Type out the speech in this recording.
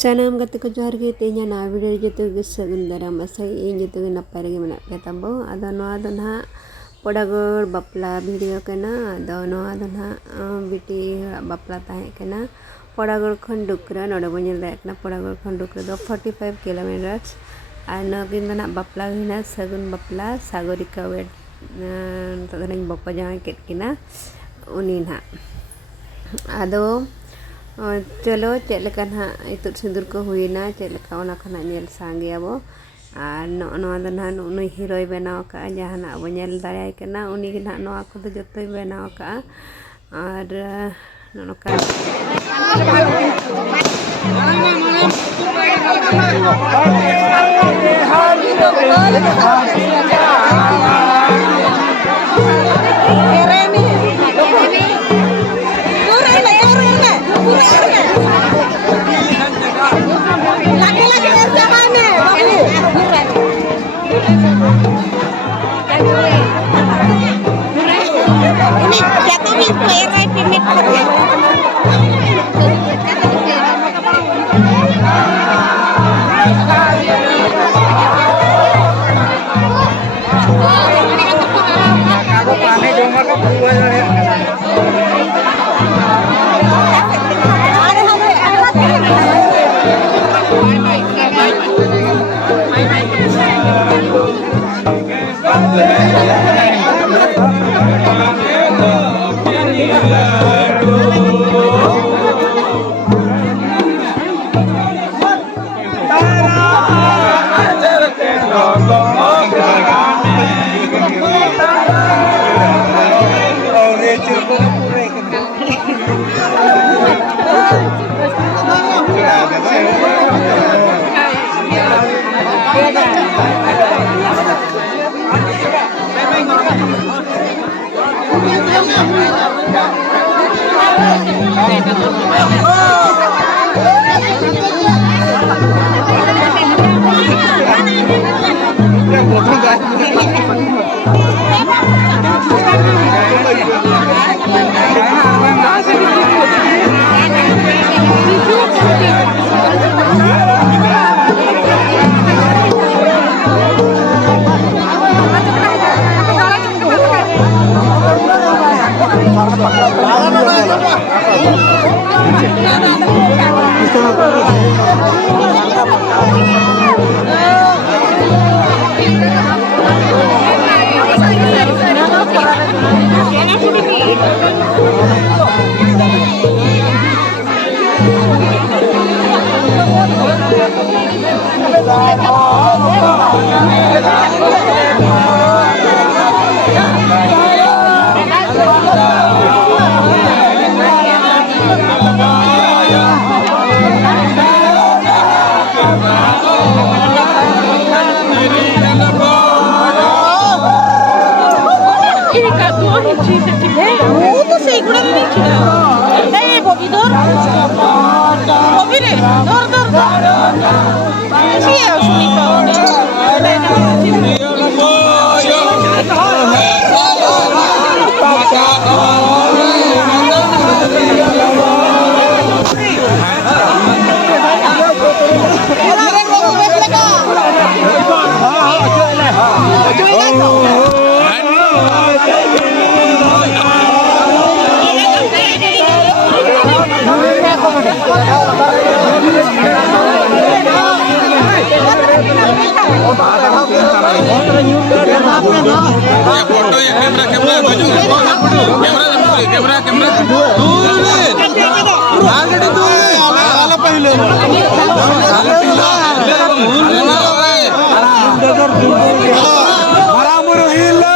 Sanam kata ko johar ke tenya na video jatuh ke segundara masa ini jatuh ke napar ke mana kata bo ada no ada na podagor bapla video kena ada no ada na biti bapla tahe kena podagor khondukra noda bonyel dek na podagor khondukra do 45 kilometers ano kinda na bapla hina sagun bapla sagorika wed tadang bappa jangan ket kena unin ha ado चलो चलका ना इतुर सिंदूर को हुई ना चलका ओना खना nail सांगे अब are नोआ दो ना नुई हीरोय बनाव का जहां अब नेल दाय कना उनी के ना नोआ को जतोय बनाव का आर नोका Baramuruhilla